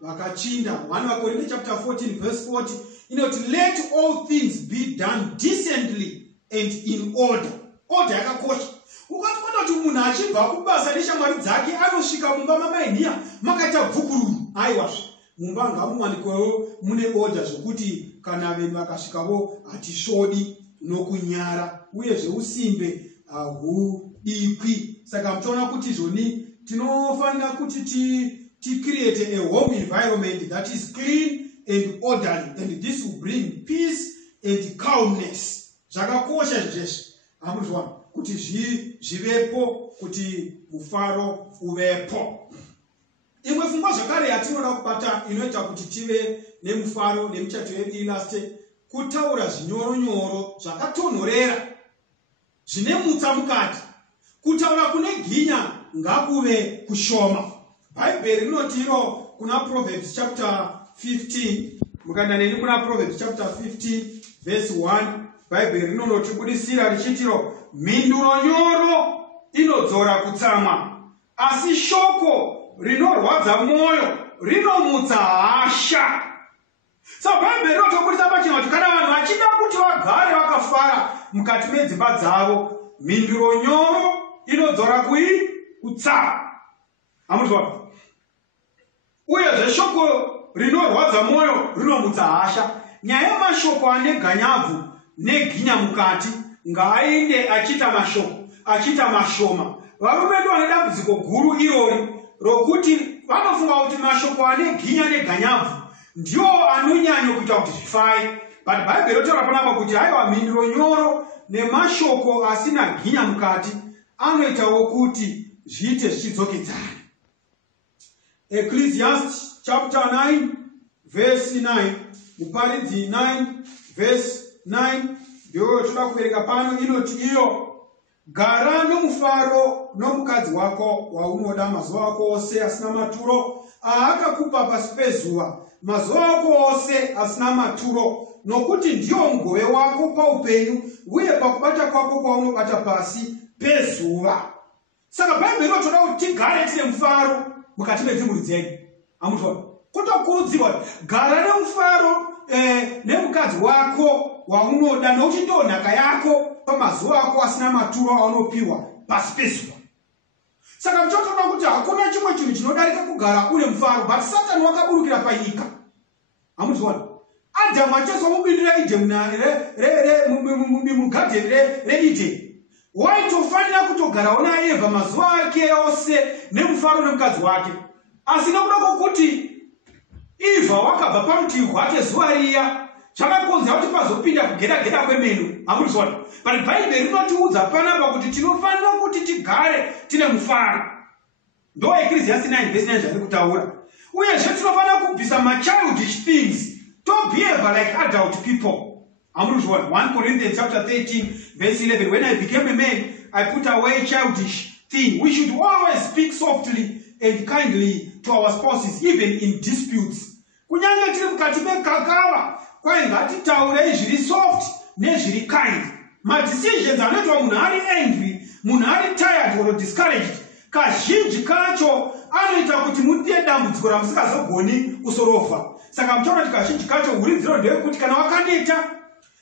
vakachinda. 1 Corinthians chapter 14 verse 40 inoti let all things be done decently and in order. Order yakakosha. Ukatoona kuti munhu achibva kubasa neshamwari dzake anosvika mumba mamainiya makaita bvukururu, aiwazve mumba ngamuwanikwewo mune order zvokuti kana vanhu vakasvikavo hatisvodi nokunyara, uyezve usimbe hudikwi. Saka mtoona kuti zvoni tinofanira kuti create a home environment that is clean and orderly, and this will bring peace and calmness. Zvakakosha izvozvo. Hamuzviona kuti zvivepo, kuti mufaro uvepo. Imwe pfungwa zvakare yatinoda kubata inoita kuti tive nemufaro nemichato yedu ilaste, kutaura zvinyoronyoro zvakatonhorera zvine mutsa mukati. Kutaura kune ginya ngakuve kushoma. Bhaibheri rinoti iro kuna Proverbs chapter 15, mukanda neni kuna Proverbs chapter 15 verse 1, Bhaibheri rinotibudisira richitiro mhinduro nyoro inodzora kutsamwa, asi shoko rinorwadza mwoyo rinomutsa hasha. Saka Bhaibheri rinotobudisa pachena kuti kana vanhu vachida kuti vagare vakafara mukati medzimba dzavo, mhinduro nyoro inodzora kutsamwa. Hamuzviona? Uyezve shoko rinorwadza mwoyo rinomutsa hasha. Nyaya yemashoko ane ganyabvu neginya mukati ngaainde achiita mashoma. Varume vedu vane dambudziko guru irori rokuti vanofunga kuti mashoko ane ginya neganyabvu ndiwo anonyanya kuita kuti zvifai. But Bhaibheri rotaura panapa kuti haiwa mhinduro nyoro nemashoko asina ginya mukati anoitawo kuti zviite zvichidzokedzana. Ecclesiastes chapter 9 verse 9, Muparidzi 9 verse 9 ndio toda kuverenga pano. Inoti iyo, gara nomufaro nomukadzi wako waunoda mazuva ako ose asina maturo aakakupa pasi pezuva, mazuva ako ose asina maturo, nokuti ndiyo mugove wako paupenyu uye pakubata kwako kwaunobata pasi pezuva. Saka Bhaibheri inotoda kuti tigare tine mufaro mukati medzimhuri dzedu. Hamuzviona? Kutokurudzirwa gara nemufaro nemukadzi wako waunoda, nokuti ndiyo nhaka yako pamazuva ako asina maturo aunopiwa pasi pezuva. Saka muchotoona kuti hakuna chimwe chinhu chinodarika kugara une mufaro, but Satani wakaburukira panyika. Hamuzviona? Adamu achaswa mubindu reIdeni mugadheni reIdeni. Waitofanira kutogarawo naEvha mazuva ake ose nemufaro nemukadzi wake. Asi nokuda kwokuti Eva wakabva parutivi rwake zuva riya, zvakakonzera kuti pazopinda kugeda kwemenu. Hamuzviona? But Bhaibheri rinotiudza panapa kuti tinofanira kuti tigare tine mufaro. Ndo Ecclesiastes 9:9 zviri kutaura. Uyezve tinofanira kubvisa childish things to behave like adult people. Hamuzviona? 1 Corinthians chapter 13:11. When I became a man, I put away childish thing. We should always speak softly and kindly to our spouses, even in disputes. Kunyange tiri mukati mekakava, kwai ngatitaurei zviri soft nezviri kind. Madecisions anoitwa munhu ari angry, munhu ari tired or discouraged, kazhinji kacho anoita kuti muite dambudziko ramusingazogoni kusorova. Saka muchaona kuti kazhinji kacho uridziro ndeyekuti kana wakaneta,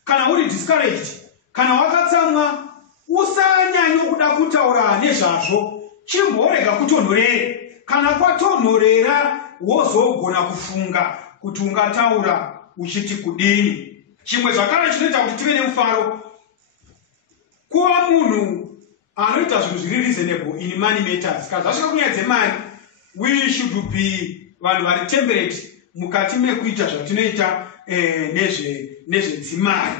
kana uri discouraged, kana wakatsamwa, usanyanya kuda kutaura nezvazvo, chimborega kutonhorere. Kana kwatonhorera wozogona kufunga kuti ungataura uchiti kudini. Chimwe zvakare chinoita kuti tive nemufaro, kuva munhu anoita zvinhu zviri reasonable in money matters. Kana zvasvika kunyaya dzemari, we should be vanhu vari temperate mukati mekuita zvatinoita nezvedzimari.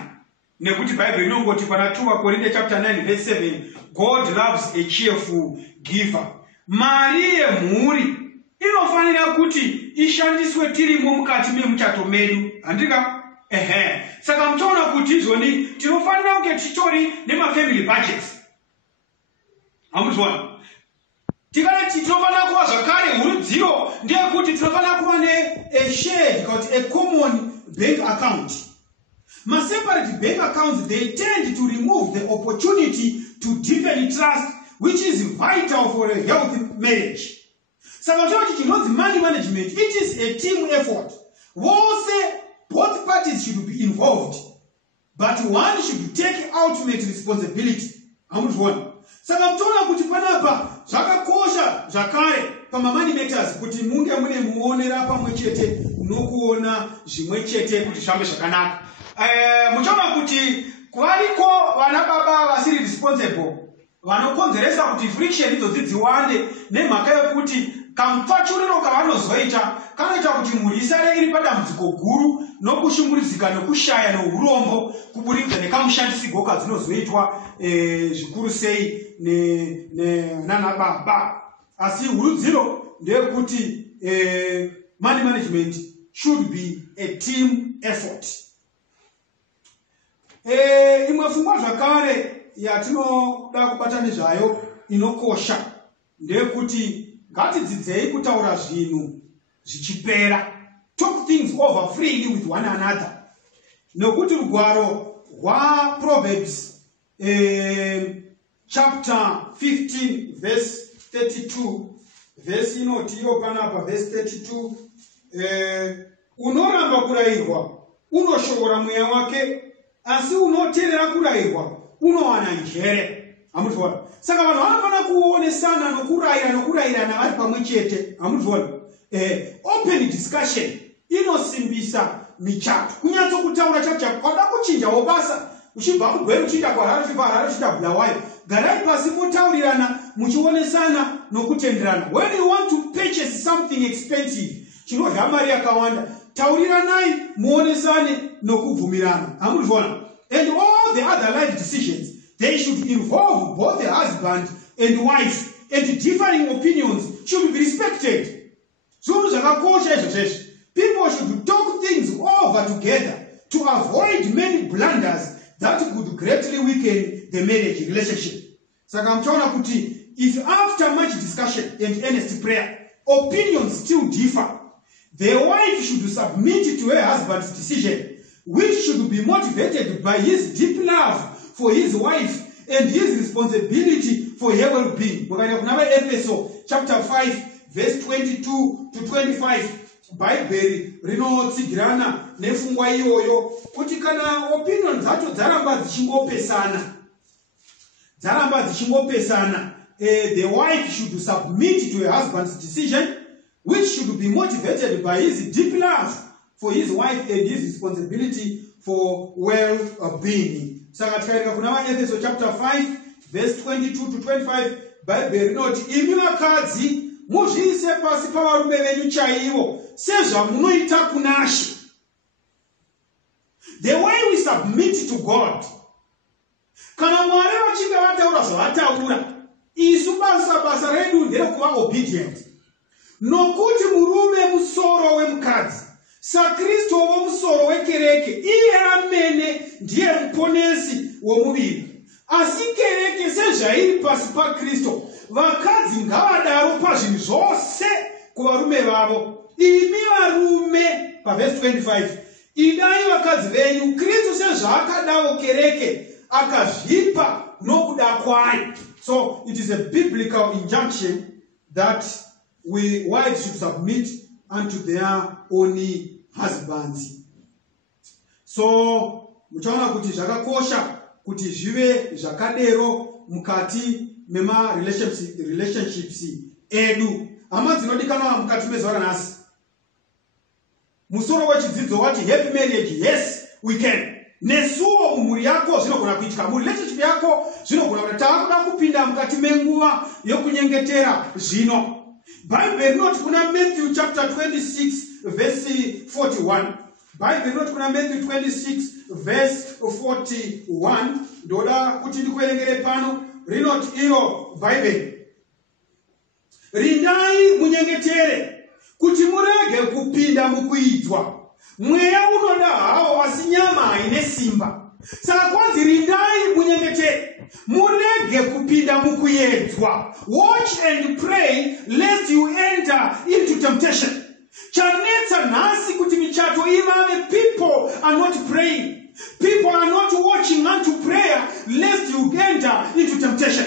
Nekuti Bhaibheri inongoti pana 2 Corinthians chapter 9:7, God loves a cheerful giver. Mari yemhuri inofanira kuti ishandiswe tirimo mukati memuchato medu. Handika? Saka muchaona kuti izvoni tinofanira kunge titori nemafamily budgets. Hamuzviona? Tikati tinofanira kuva zvakare hurudziro ndeyekuti tinofanira kuva shared kuti a common bank account. Separate bank accounts, they tend to remove the opportunity to deepen trust, which is vital for a healthy marriage. Saka chinonzi money management, it is a team effort. Both parties should be involved, but one should take ultimate responsibility. Hamuzviona? Saka mtoona kuti panapa zvakakosha zvakare pamamani matters kuti munge mune muonera pamwe chete unokuona zvimwe chete kuti zvambe zvakanaka. Muchaona kuti kuvariko vana baba vasiri responsible vanokonzeresa kuti friction idzodzi dziwande nemhaka yekuti kamupfachuriro kavanozoita kanoita kuti mhuri isare iri padambudziko guru nokushungurudzika nokushaya nourombo kuburikidza nekamushandisigo kadzinozoitwa zvikuru sei nana baba. Asi hurudziro ndeyekuti money management should be a team effort. Imwe pfungwa zvakare yatinoda kubata nezvayo inokosha ndeyekuti ngatidzidzei kutaura zvinhu zvichipera. Talk things over freely with one another. Nokuti rugwaro rwaProverbs chapter 15 verse 32, verse inoti iyo panapa verse 32, unoramba kurayirwa unoshora mweya wake, asi unoteerera kurayirwa unowana njere. Hamuzviona? Saka vanhu vanofanira kuonesana nokurayirana vari pamwe chete. Hamuzviona? Open discussion inosimbisa michato. Kunyatsokutaura chacho kwada kuchinjawo basa uchibva kuGweru uchienda kuHarare uchibva kuHarare uchienda Bulawayo. Garai pasi motaurirana muchionesana nokutenderana. When you want to purchase something expensive, chinodya mari yakawanda, tauriranai muonesane nokubvumirana. Hamuzviona? And all the other life decisions, they should involve both the husband and wife, and differing opinions should be respected. People should talk things over together to avoid many blunders that could greatly weaken the marriage relationship. Saka mtaona kuti if after much discussion and earnest prayer, opinions still differ, the wife should submit to her husband's decision, which should be motivated by his deep love for his wife and his responsibility for her well-being. Ephesians chapter 5 verse 22 to 25. Bhaibheri rinotsigirana nefungwa iyoyo kuti kana opinion dzacho dzaramba dzichingopesana, the wife should submit to her husband's decision, which should be motivated by his deep love for his wife and his responsibility for well-being. Saka tikaenda kuna Efeso chapter 5 verse 22 to 25, Bible inoti imi vakadzi muzviise pasi pavarume venyu chaivo sezvamunoita kuna She. The way we submit to God, kana Mwari vachinge vataura zvavataura, isu basa redu nderekuva obedient. Nokuti murume musoro wemukadzi, saKristu musoro wekereke, iye amene ndiye muponesi womuviri. Asi kereke sezvairi pasi paKristu, vakadzi ngavadaro pazvinhu zvose kuvarume vavo. Imi varume, paverse 25, idai vakadzi venyu Kristu sezvaakadawo kereke akazvipa nokuda kwayo. So it is a biblical injunction that wives should submit unto their own husbands. So muchaona kuti zvakakosha kuti zvive zvakadero mukati mema relationships edu. Hama dzinodikanwa mukati mezuva ranhasi. Musoro wechidzidzo wati happy marriage, yes we can. Nesuwo mumuri yako zvinogona kuitika, muri relationship yako zvinogona kuti taakuda kupinda mukati menguva yokunyengetera zvino. Bible inoti kuna Matthew chapter 26 verse 41. Bible inoti kuna Matthew 26 verse 41. Ndoda kuti ndikuverengere pano. Rinoti iro Bible, rindai munyengetere kuti murege kupinda mukuidzwa. Mweya unoda hawo asi nyama haine simba. Saka kwanzi rindai munyengetere, murege kupinda mukuedzwa. Watch and pray lest you enter into temptation. Chanetsa nhasi kuti michato ivave, people are not praying. People are not watching unto prayer lest you enter into temptation.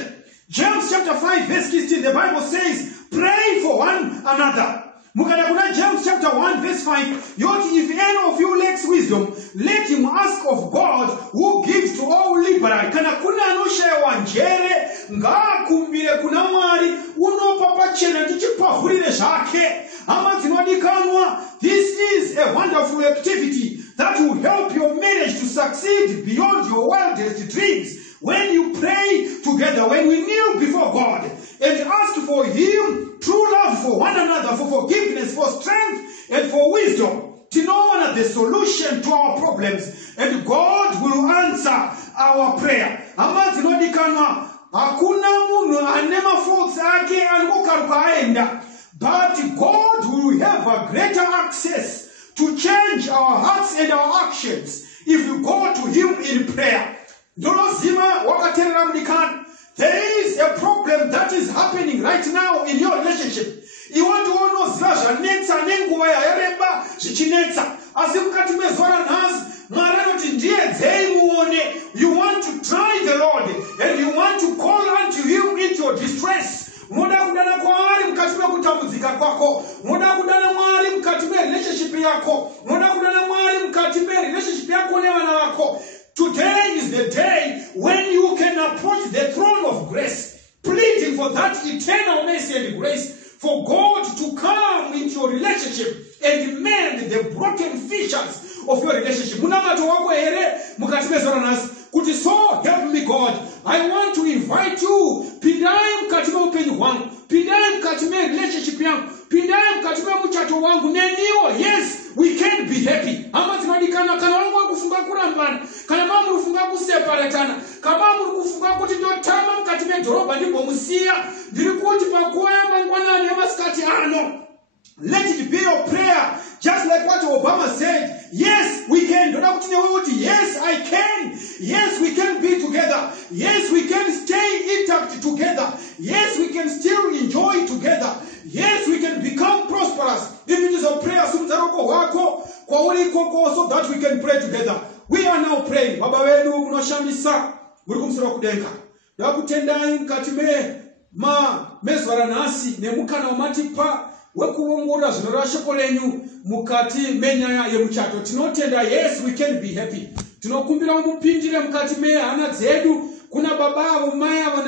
James chapter 5 verse 16, the Bible says, pray for one another. Mukada kuna James chapter 1 verse 5, yoti if any of you lacks wisdom, let him ask of God who gives to all liberally. Kana kuna anoshayiwa njere, ngaakumbire kuna Mwari unopa pachena tichipavhurire zvake. Hama dzinodikanwa, this is a wonderful activity that will help your marriage to succeed beyond your wildest dreams. When you pray together, when we kneel before God and ask for Him true love for one another, for forgiveness, for strength, and for wisdom, to know the solution to our problems, and God will answer our prayer. Hakuna munhu ane mafaults ake anokaruka aenda, but God will have a greater access to change our hearts and our actions if you go to Him in prayer. There is a problem that is happening right now in your relationship. You want to know zvanetsa nenguva yareba zvichinetsa, asi mukati mezuva ranhasi Mwari anoti ndiedzei muone. You want to try the Lord and you want to call unto Him into your distress. Unoda kudana kwaari mukati mekutambudzika kwako. Unoda kudana Mwari mukati merelationship yako. Unoda kudana Mwari mukati merelationship yako nevana vako. Today is the day when you can approach the throne of grace, pleading for that eternal mercy and grace, for God to come into your relationship and mend the broken features of your relationship. So help me God, I want to invite you. Pindai mukati meupenyu hwangu, pindai mukati relationship yangu, pindai mukati muchato wangu neniwo. Yes, we can be happy. Hama tinodikana kana wangu wakufunga kurambana, kana mama murufunga kuseparatana, kama muri kufunga kuti ndotama mukati medhorobha ndimbomusiya, ndiri kuti pakuva yamangwanani yamasikati ano. Let it be your prayer, just like what Obama said. Yes, we can. Yes, I can. Yes, we can be together. Yes, we can stay intact together. Yes, we can still enjoy together. Yes, we can become prosperous. If it is a prayer, so that we can pray together. We are now praying. Baba wedu kunoshamisa, murikumsura kudenga. Yakutendai mkati mezvara nhasi nemukana wamatipa wekuongorora zvinorashoko renyu mukati menyaya yemuchato. Tinotenda, yes, we can be happy. Tinokumbira mupindire mukati mehana dzedu, kuna baba avo, mai avo,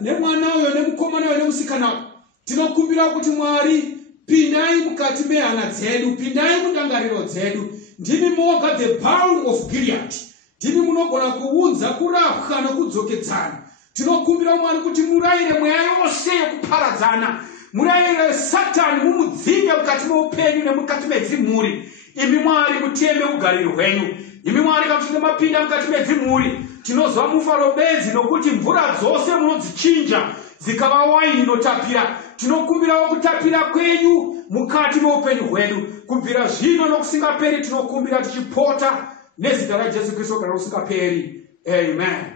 nemwana uyo, nemukomana uyo, nemusikana. Tinokumbira kuti Mwari pindai mukati mehana dzedu, pindai mundangariro dzedu. Ndimi moga the balm of Gilead. Ndimi munogona kuunza kurapwa nokudzokedzana. Tinokumbira Mwari kuti murayire mweya yose yekuparadzana, murayire Satani mumudzinge mukati meupenyu nemukati medzimhuri. Imi Mwari muteme ugariro hwenyu. Imi Mwari kana mapinda mukati medzimhuri, tinozwa mufaro bedzi nokuti mvura dzose munodzichinja zikava waini inotapira. Tinokumbirawo kutapira kwenyu mukati meupenyu hwedu. Kubvira zvino nokusingaperi tinokumbira tichipota nezita raJesu Kristu kana kusingaperi. Amen.